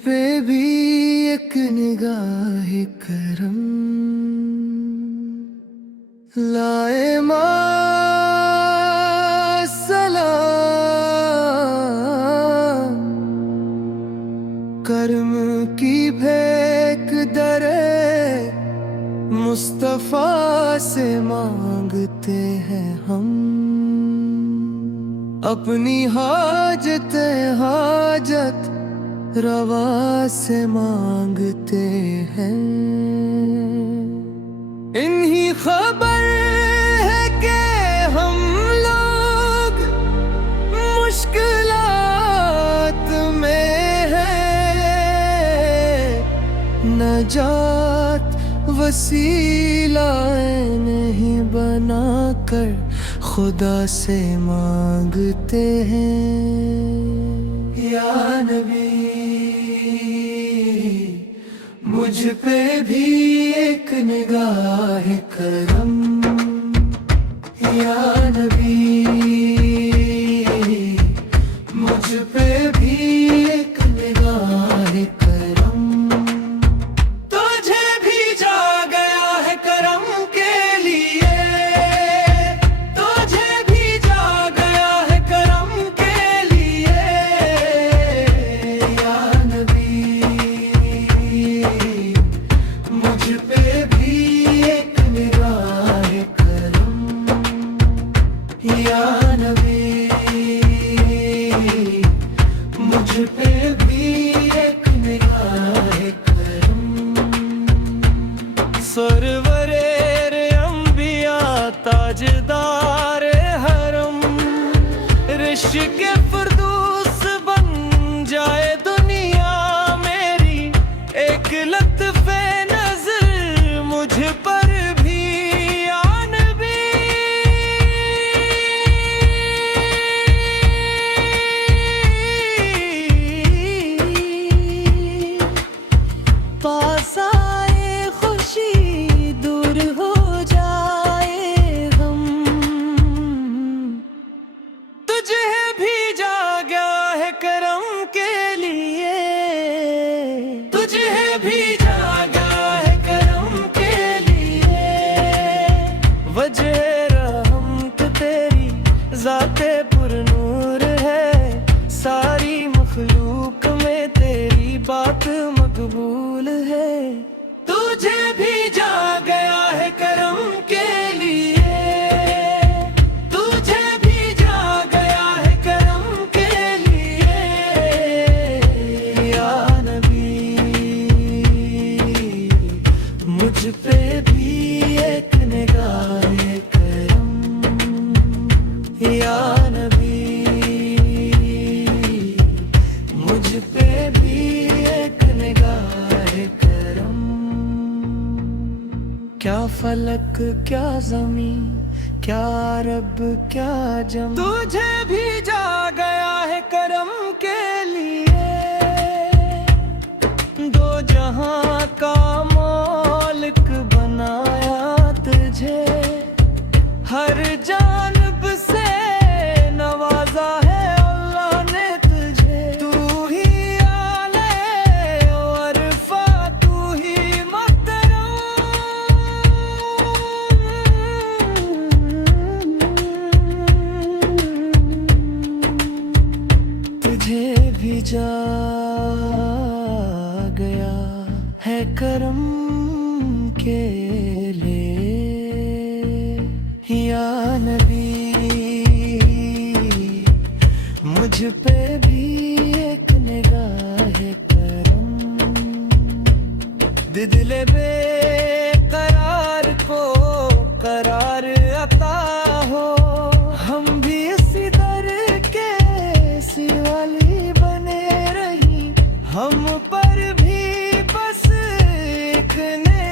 पे भी एक निगाह करम लाए सलाम। कर्म की भेंट दरे मुस्तफा से मांगते हैं हम, अपनी हाजत रवा से मांगते हैं। इन्हीं खबर है कि हम लोग मुश्किलात में हैं, नजात वसीला नहीं बनाकर खुदा से मांगते हैं। या नबी मुझ पे भी एक निगाह करम, या नबी मुझ पे भी एक निगाह करम। तुझे भेजा गया है करम के लिए, तुझे भेजा गया है करम के लिए। या नबी मुझ पे भी एक निगाह करम, या नबी मुझ पे भी एक निगाह करम। सरवरे अंबिया ताजदार हरम, रिश्क के फरदूस बन जाए दुनिया मेरी, एक लत्फ़े नज़र मुझ पर भी। या नबी पास आए खुशी, दूर हो जाए गम। तुझे भेजा गया है करम के लिए, तुझे भेजा गया है करम के लिए। वजह रहमत तेरी ज़ाते पुरनूर है, सारी मखलूक में तेरी बात मकबूल है। तुझे भेजा गया है करम के लिए, तुझे भेजा गया है करम के लिए। या नबी मुझ पे भी एक निगाह करम, या नबी मुझ पे भी एक निगाह करम। क्या फलक क्या जमीन, क्या रब क्या जम, तुझे भेजा गया है करम के लिए। दो जहां का मालिक बनाया तुझे, हर जानब से नवाजा है अल्लाह ने तुझे। तू ही आले वरफा, तू ही मोहतरम। तुझे भेजा गया है करम के लिए। या नबी मुझ पे भी एक निगाह करम। दिल बेकरार को करार अता हो, हम भी इसी दर के सिवाली बने रही। हम पर भी बस एक ने